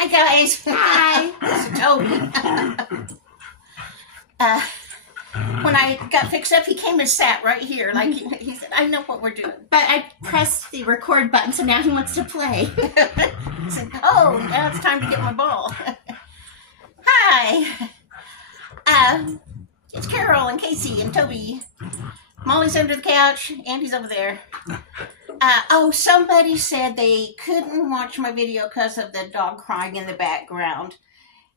Hi, guys. Hi. This is Toby. When I got fixed up, he came and sat right here. Like he said, I know what we're doing. But I pressed the record button, so now he wants to play. He said, oh, now it's time to get my ball. Hi. It's Carol and Casey and Toby. Molly's under the couch. Andy's over there. Somebody said they couldn't watch my video because of the dog crying in the background.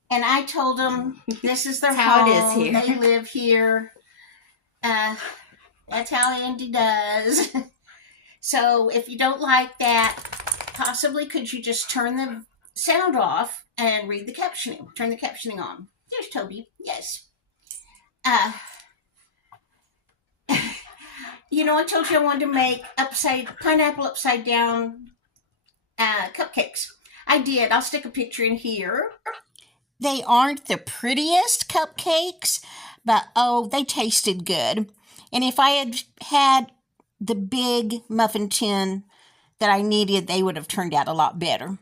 And I told them this is their how home. It is here. They live here. That's how Andy does. So if you don't like that, possibly could you just turn the sound off and read the captioning? Turn the captioning on. There's Toby. Yes. You know, I told you I wanted to make pineapple upside down cupcakes. I did. I'll stick a picture in here. They aren't the prettiest cupcakes, but they tasted good. And if I had had the big muffin tin that I needed, they would have turned out a lot better.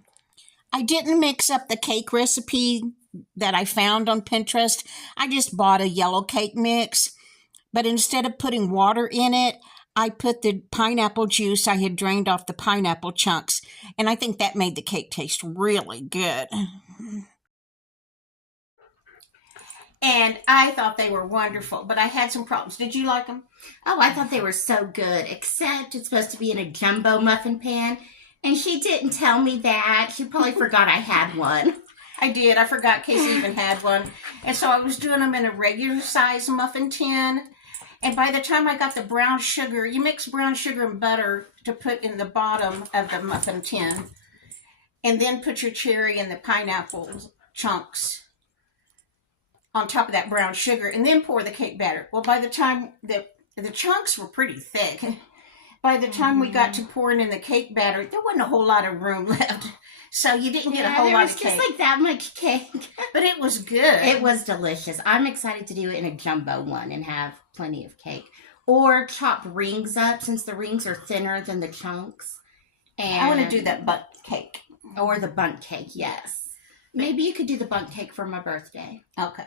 I didn't mix up the cake recipe that I found on Pinterest. I just bought a yellow cake mix. But instead of putting water in it, I put the pineapple juice I had drained off the pineapple chunks. And I think that made the cake taste really good. And I thought they were wonderful, but I had some problems. Did you like them? Oh, I thought they were so good, except it's supposed to be in a jumbo muffin pan. And she didn't tell me that. She probably forgot I had one. I did. I forgot Casey even had one. And so I was doing them in a regular size muffin tin. And by the time I got the brown sugar, you mix brown sugar and butter to put in the bottom of the muffin tin. And then put your cherry and the pineapple chunks on top of that brown sugar. And then pour the cake batter. Well, by the time the chunks were pretty thick. By the time we got to pouring in the cake batter, there wasn't a whole lot of room left. So you didn't get a whole lot of cake. It was just like that much cake. But it was good. It was delicious. I'm excited to do it in a jumbo one and have plenty of cake. Or chop rings up, since the rings are thinner than the chunks. And I want to do that bundt cake. Or the bundt cake, yes. Maybe you could do the bundt cake for my birthday. Okay.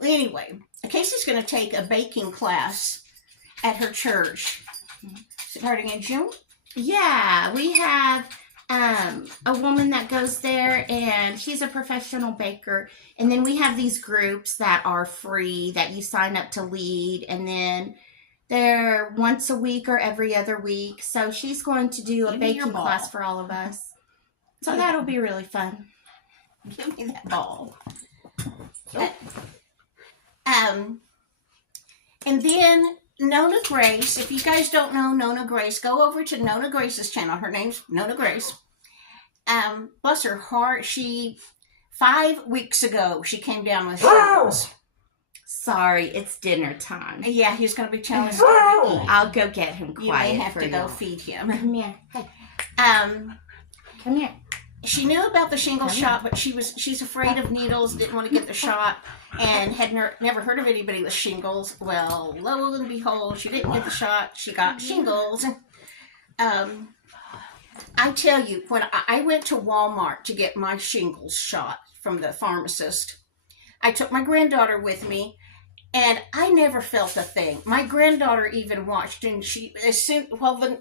Well, anyway, Casey's going to take a baking class at her church. Starting in June? Yeah, we have a woman that goes there, and she's a professional baker. And then we have these groups that are free that you sign up to lead, and then they're once a week or every other week. So she's going to do a baking class for all of us. So that'll be really fun. Give me that ball. And then Nona Grace, if you guys don't know Nona Grace, go over to Nona Grace's channel. Her name's Nona Grace. Bless her heart, 5 weeks ago, she came down with shingles. Sorry, it's dinner time. Yeah, he's going to be telling us what to eat. I'll go get him quiet. You may have to go feed him. Come here. Hey. Come here. She knew about the shingles shot, but she's afraid of needles, didn't want to get the shot, and had never heard of anybody with shingles. Well, lo and behold, she didn't get the shot. She got shingles. I tell you, when I went to Walmart to get my shingles shot from the pharmacist, I took my granddaughter with me, and I never felt a thing. My granddaughter even watched, and the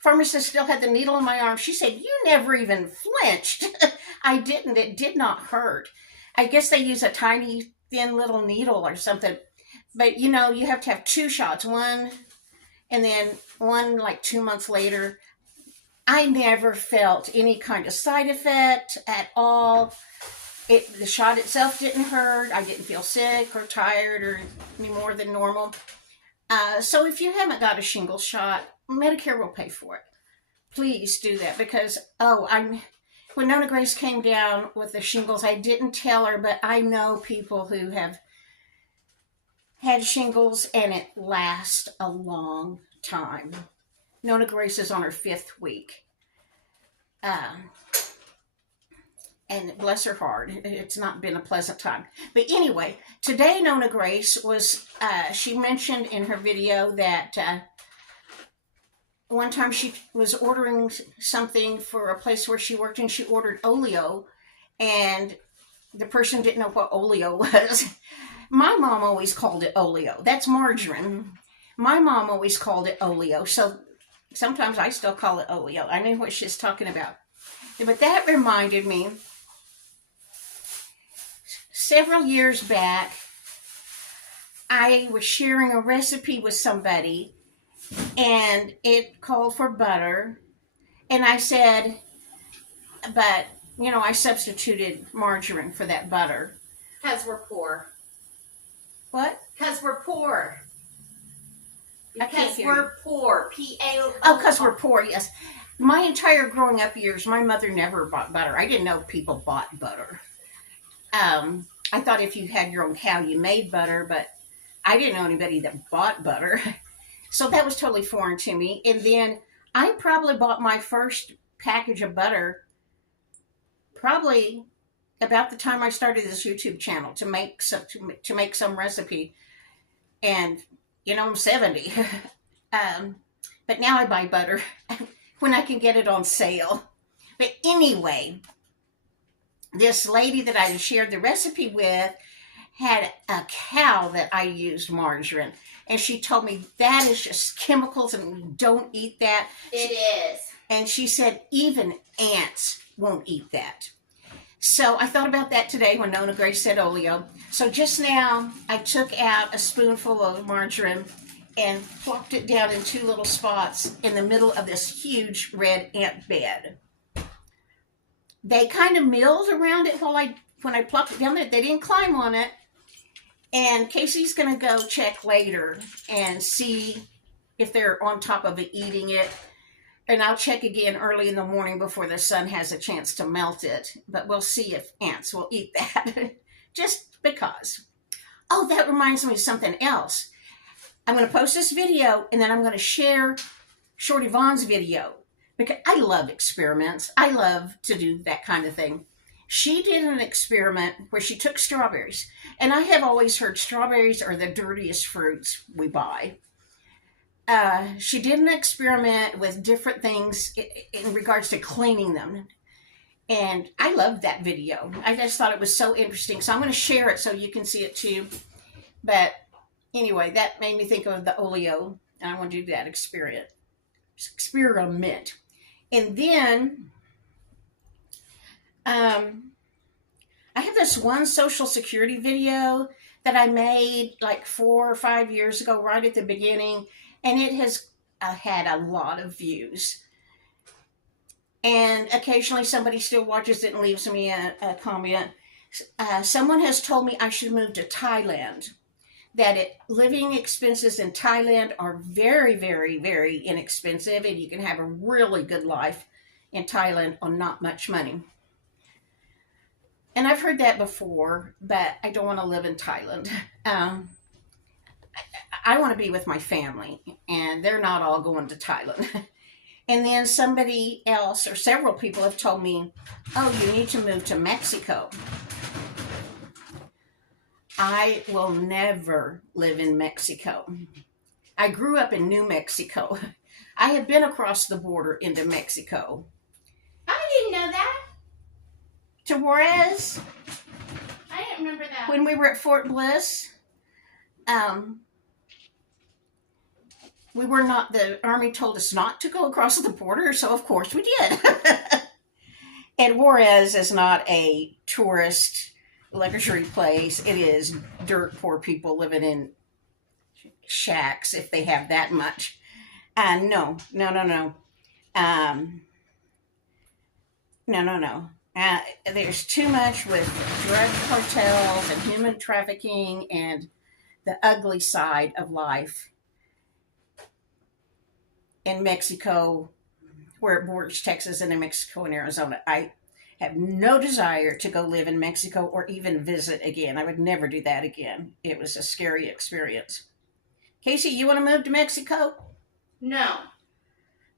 pharmacist still had the needle in my arm. She said, "You never even flinched." I didn't. It did not hurt. I guess they use a tiny, thin little needle or something. But, you know, you have to have 2 shots. One, and then one like 2 months later. I never felt any kind of side effect at all. The shot itself didn't hurt. I didn't feel sick or tired or any more than normal. So if you haven't got a shingles shot, Medicare will pay for it. Please do that, because when Nona Grace came down with the shingles, I didn't tell her, but I know people who have had shingles and it lasts a long time. Nona Grace is on her 5th week. And bless her heart, it's not been a pleasant time. But anyway, today Nona Grace she mentioned in her video that one time she was ordering something for a place where she worked, and she ordered oleo, and the person didn't know what oleo was. My mom always called it oleo. That's margarine. My mom always called it oleo, so sometimes I still call it oleo. I knew what she's talking about. But that reminded me, several years back, I was sharing a recipe with somebody, and it called for butter, and I said, but, I substituted margarine for that butter. Because we're poor. What? Because we're poor. Because we're we're poor. P-A-O. Oh, because we're poor, yes. My entire growing up years, my mother never bought butter. I didn't know people bought butter. I thought if you had your own cow, you made butter, but I didn't know anybody that bought butter. So that was totally foreign to me. And then I probably bought my first package of butter probably about the time I started this YouTube channel to make some recipe. And I'm 70. But now I buy butter when I can get it on sale. But anyway, this lady that I shared the recipe with had a cow that I used margarine. And she told me that is just chemicals and we don't eat that. It is. And she said even ants won't eat that. So I thought about that today when Nona Grace said oleo. So just now I took out a spoonful of margarine and plopped it down in 2 little spots in the middle of this huge red ant bed. They kind of milled around it when I plopped it down there. They didn't climb on it. And Casey's going to go check later and see if they're on top of it eating it. And I'll check again early in the morning before the sun has a chance to melt it. But we'll see if ants will eat that. Just because. Oh, that reminds me of something else. I'm going to post this video and then I'm going to share Shorty Vaughn's video. Because I love experiments. I love to do that kind of thing. She did an experiment where she took strawberries. And I have always heard strawberries are the dirtiest fruits we buy. She did an experiment with different things in regards to cleaning them. And I loved that video. I just thought it was so interesting. So I'm going to share it so you can see it too. But anyway, that made me think of the oleo. And I want to do that experiment. And then I have this one Social Security video that I made like 4 or 5 years ago, right at the beginning. And it has had a lot of views. And occasionally somebody still watches it and leaves me a comment. Someone has told me I should move to Thailand. That living expenses in Thailand are very, very, very inexpensive. And you can have a really good life in Thailand on not much money. And I've heard that before, but I don't want to live in Thailand. I want to be with my family, and they're not all going to Thailand. And then somebody else, or several people have told me, oh, you need to move to Mexico. I will never live in Mexico. I grew up in New Mexico. I have been across the border into Mexico. I didn't know that. To Juarez. I didn't remember that. When we were at Fort Bliss, we were not, the Army told us not to go across the border, so of course we did. And Juarez is not a tourist luxury place. It is dirt poor people living in shacks, if they have that much. No. No. There's too much with drug cartels and human trafficking and the ugly side of life in Mexico, where it borders Texas and New Mexico and Arizona. I have no desire to go live in Mexico or even visit again. I would never do that again. It was a scary experience. Casey, you want to move to Mexico? No.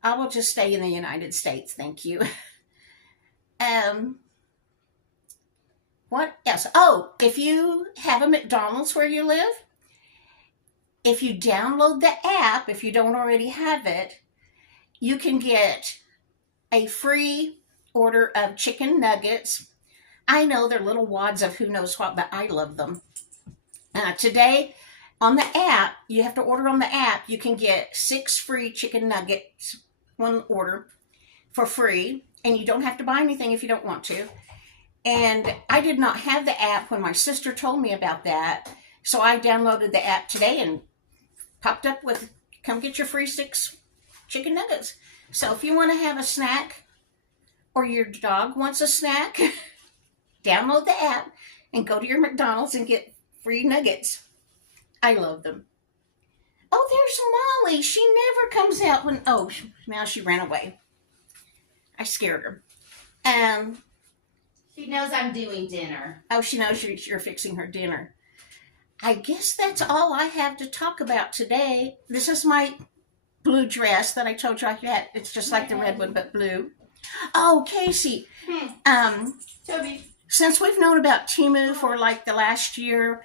I will just stay in the United States, thank you. What else? Oh, if you have a McDonald's where you live, if you download the app, if you don't already have it, you can get a free order of chicken nuggets. I know they're little wads of who knows what, but I love them. Today, on the app, you have to order on the app. You can get 6 free chicken nuggets, one order, for free. And you don't have to buy anything if you don't want to. And I did not have the app when my sister told me about that. So I downloaded the app today and popped up with, come get your free 6 chicken nuggets. So if you want to have a snack or your dog wants a snack, download the app and go to your McDonald's and get free nuggets. I love them. Oh, there's Molly. She never comes out when, oh, now she ran away. I scared her. She knows I'm doing dinner. Oh, she knows you're fixing her dinner. I guess that's all I have to talk about today. This is my blue dress that I told you I had. It's just like the red one, but blue. Oh, Casey. Toby. Since we've known about Temu for like the last year,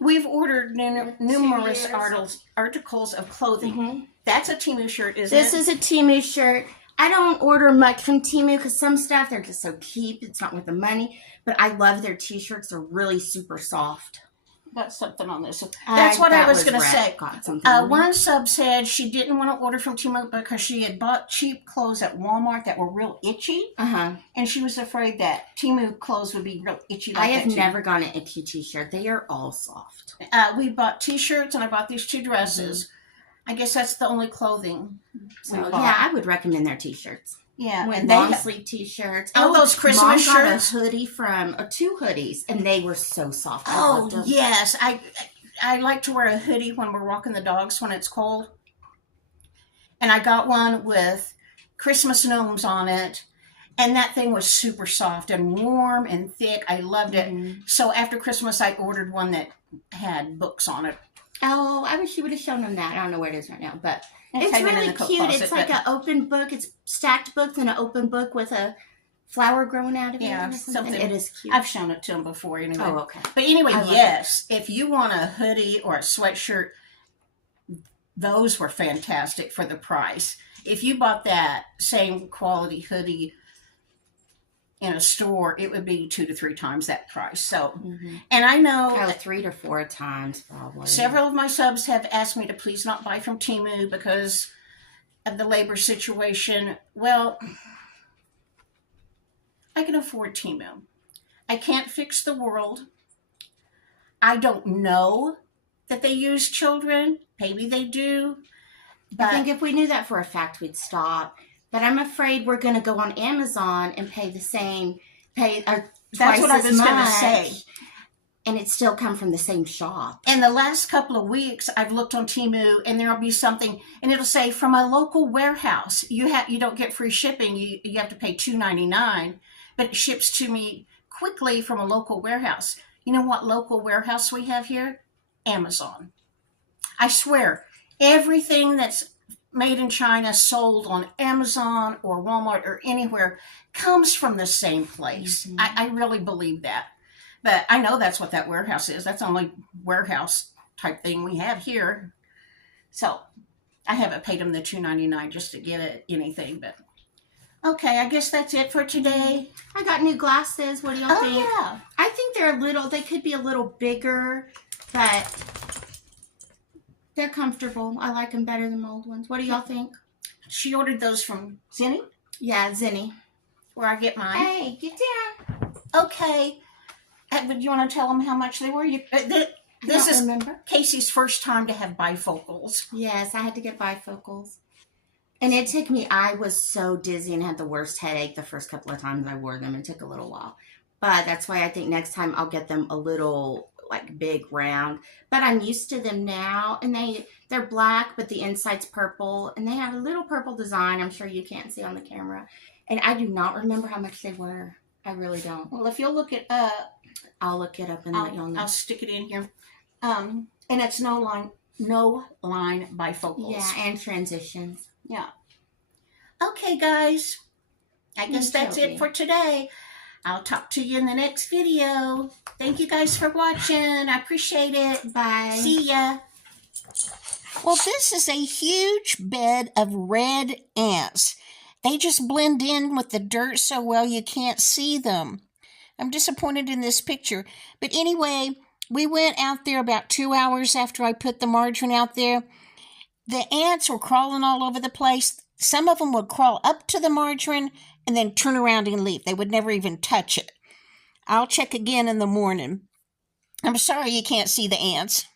we've ordered numerous articles of clothing. That's a Temu shirt, isn't it? This is a Temu shirt. I don't order much from Temu because some stuff, they're just so cheap. It's not worth the money. But I love their t-shirts. They're really super soft. Got something on this. That's what I was going to say. One sub said she didn't want to order from Temu because she had bought cheap clothes at Walmart that were real itchy. And she was afraid that Temu clothes would be real itchy like I have never gotten an itchy t-shirt. They are all soft. We bought t-shirts and I bought these 2 dresses. I guess that's the only clothing. So, yeah, I would recommend their t-shirts. Yeah, and long sleeve t-shirts. Oh, those Christmas Mom got shirts. a hoodie from 2 hoodies, and they were so soft. Oh yes, I like to wear a hoodie when we're walking the dogs when it's cold. And I got one with Christmas gnomes on it, and that thing was super soft and warm and thick. I loved it. So after Christmas, I ordered one that had books on it. Oh, I wish you would have shown them that. I don't know where it is right now, but it's hanging really in the coat cute. closet, It's like an open book. It's stacked books and an open book with a flower growing out of it. Yeah, or something. something. It is cute. I've shown it to them before anyway. Oh, okay. But anyway, I love yes, if you want a hoodie or a sweatshirt, those were fantastic for the price. If you bought that same quality hoodie in a store, it would be 2 to 3 times that price. So, and I know 3 to 4 times probably. Several of my subs have asked me to please not buy from Temu because of the labor situation. Well, I can afford Temu. I can't fix the world. I don't know that they use children. Maybe they do. But I think if we knew that for a fact, we'd stop. But I'm afraid we're going to go on Amazon and pay the same, that's twice what I as was going to much, say. And it still come from the same shop. In the last couple of weeks, I've looked on Temu, and there'll be something, and it'll say from a local warehouse. You don't get free shipping. You have to pay $2.99, but it ships to me quickly from a local warehouse. You know what local warehouse we have here? Amazon. I swear, everything that's made in China, sold on Amazon or Walmart or anywhere, comes from the same place. I really believe that. But I know that's what that warehouse is. That's the only warehouse type thing we have here. So I haven't paid them the $2.99 just to get anything. But okay, I guess that's it for today. I got new glasses. What do y'all think? Yeah. I think they could be a little bigger, but they're comfortable. I like them better than the old ones. What do y'all think? She ordered those from Zinni? Yeah, Zinni. Where I get mine. Hey, get down. Okay. But you want to tell them how much they were? This is Casey's first time to have bifocals. Yes, I had to get bifocals. And it took me, I was so dizzy and had the worst headache the first couple of times I wore them. It took a little while. But that's why I think next time I'll get them a little big round. But I'm used to them now. And they're black, but the inside's purple. And they have a little purple design. I'm sure you can't see on the camera. And I do not remember how much they were. I really don't. Well, if you'll look it up. I'll look it up and let y'all know. I'll stick it in here. And it's no line bifocals. Yeah, and transitions. Yeah. Okay, guys. I guess that's it for today. I'll talk to you in the next video. Thank you guys for watching. I appreciate it. Bye. See ya. Well, this is a huge bed of red ants. They just blend in with the dirt so well you can't see them. I'm disappointed in this picture. But anyway, we went out there about 2 hours after I put the margarine out there. The ants were crawling all over the place. Some of them would crawl up to the margarine and then turn around and leave. They would never even touch it. I'll check again in the morning. I'm sorry you can't see the ants.